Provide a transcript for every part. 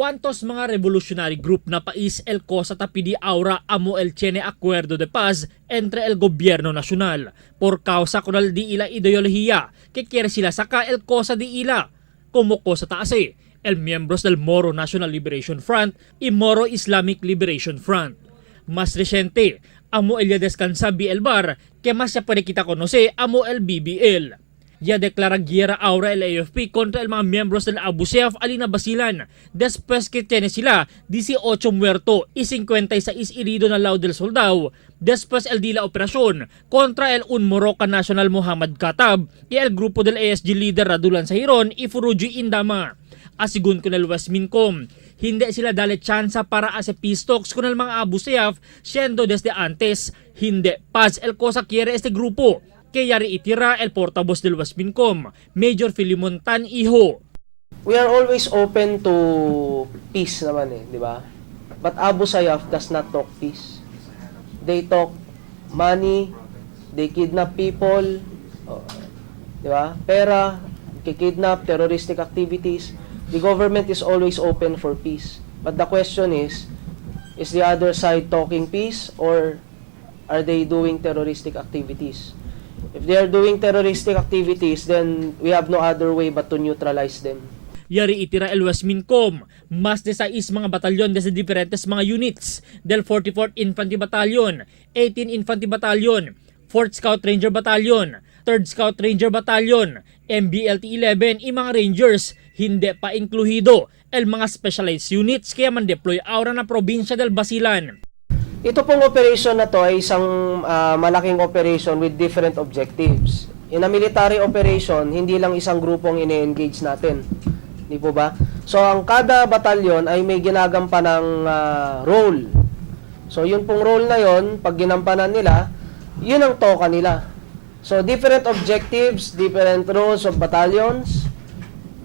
Cuantos mga revolutionary group na país el cosa tapidi aura amo el tiene acuerdo de paz entre el gobierno nacional por causa con el di ila ideología que quiere sila saka el cosa di ila como cosa taase el miembros del Moro National Liberation Front y Moro Islamic Liberation Front. Mas reciente, amo el ya descansa BL-Bar que mas ya puede kita conoce amo el BBL. Ya declara guerra ahora el AFP contra el mga miembros del Abu Sayyaf Alina Basilan después que tiene sila 18 muerto y 56 herido na lao del soldado después el di la operasyon contra el Unmorocan National Muhammad Khattab y el grupo del ASG leader Radulan Sahiron y Furuji Indama. Asigun con el West Mincom, hindi sila dali tsansa para ase peace talks con el mga Abu Sayyaf siendo desde antes hindi paz el cosa quiere este grupo. Kaya itira el portavoz del West Mincom, Major Filimon Tan Iho. We are always open to peace naman di ba? But Abu Sayyaf does not talk peace. They talk money, they kidnap people, di ba? Pera, kidnap, terroristic activities. The government is always open for peace. But the question is the other side talking peace or are they doing terroristic activities? If they are doing terroristic activities, then we have no other way but to neutralize them. Yari itira el West Mincom, mas de 6 mga batalyon desde diferentes mga units del 44th Infantry Battalion, 18 Infantry Battalion, 4th Scout Ranger Battalion, 3rd Scout Ranger Battalion, MBLT-11 y mga Rangers, hindi pa inkluhido el mga specialized units kaya man-deploy aura na probinsya del Basilan. Ito pong operation na to ay isang malaking operation with different objectives. In a military operation, hindi lang isang grupong ine-engage natin. Di po ba? So, ang kada batalyon ay may ginagampanang role. So, yun pong role na yun, pag ginampanan nila, yun ang toka nila. So, different objectives, different roles of battalions,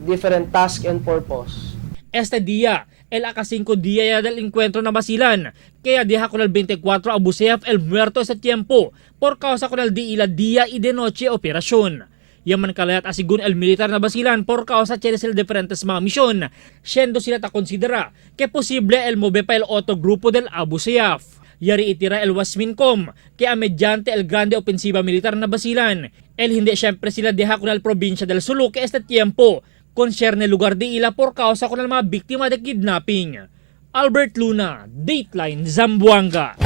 different task and purpose. Este día, el AK-5 día ya del encuentro na Basilan, kaya deja con el 24 Abu Sayyaf el muerto ese tiempo por causa con el di ila día y de noche operasyon. Yaman kalayat asigun el militar na Basilan por causa tienes el diferentes mga misyon, siendo sila ta considera que posible el move pa el otro grupo del Abu Sayyaf. Yari itira el West Mincom, kaya mediante el grande ofensiva militar na Basilan, el hindi syempre sila deja con el probinsya del Sulu que este tiempo, concerne lugar di ila por causa con el mga biktima de kidnapping. Albert Luna, Dateline Zamboanga.